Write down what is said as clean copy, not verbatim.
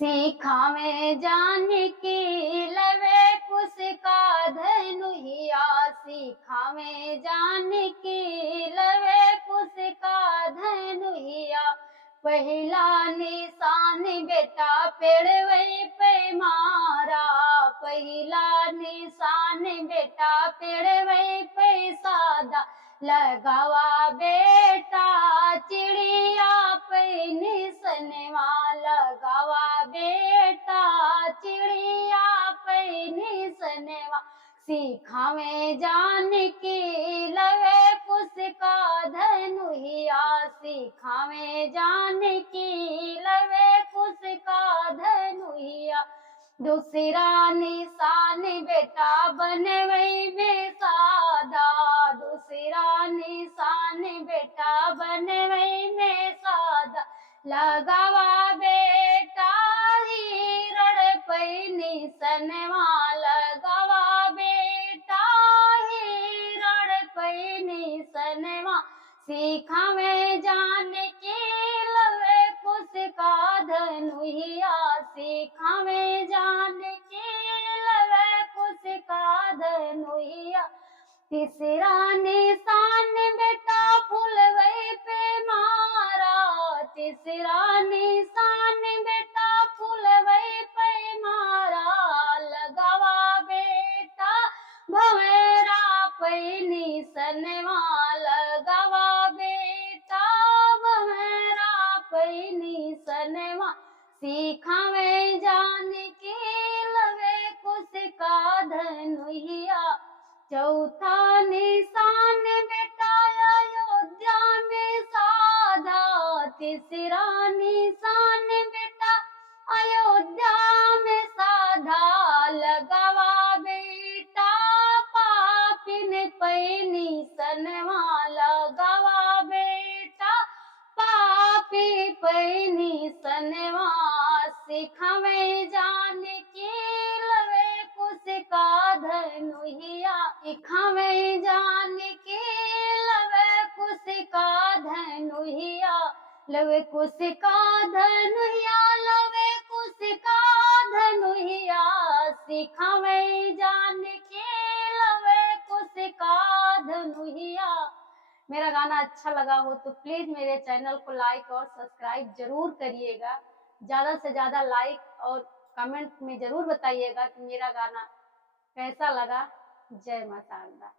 सीखावे जान की लवे कुस का धनुहिया। सीखावे जान की लवे कुस का धनुहिया। पहला निशान बेटा पेड़वई पे मारा। पहला निशान बेटा पेड़वई पे सादा। लगावा बेटा चिड़िया पे निसनवा। लगावा बेटा चिड़िया पे निसनवा। सीखावे जान की लवे कुस का धनुहिया। सीखावे जान की लवे कुस का धनुहिया। दूसरा निशान बेटा बनवई में सादा। दूसरा निशान बेटा बनवई में सादा। लगावा बेटा हिरण पे निसनवा। लगावा बेटा हिरण पे निसनवा। सीखावे जान की लवे कुस का धनुहिया। सीखावे जान की लवे कुस का धनुहिया। तीसरा निशान बेटा फुलवई पे मारा। तीसरा निशान बेटा फुलवई पे मारा। लगावा बेटा भंवरा पे निसनवा। लगावा बेटा भंवरा पे निसनवा। सीखावे जान की लवे कुस का धनुहिया। चौथा निशान बेटा अयोध्या में साधा। तीसरा निशान बेटा अयोध्या में साधा। लगावा बेटा पापिन पे निसनवा। लगावा बेटा पापी पे निसनवा। सीखावे जान की लवे कुस का धनुहिया। सीखावे जान की लवे कुस का धनुहिया। लवे कुस का धनुहिया। लवे कुस का धनुहिया। सीखावे जान की लवे कुस का धनुहिया। मेरा गाना अच्छा लगा हो तो प्लीज मेरे चैनल को लाइक और सब्सक्राइब जरूर करिएगा। ज्यादा से ज्यादा लाइक और कमेंट में जरूर बताइएगा कि मेरा गाना कैसा लगा। जय माता दी।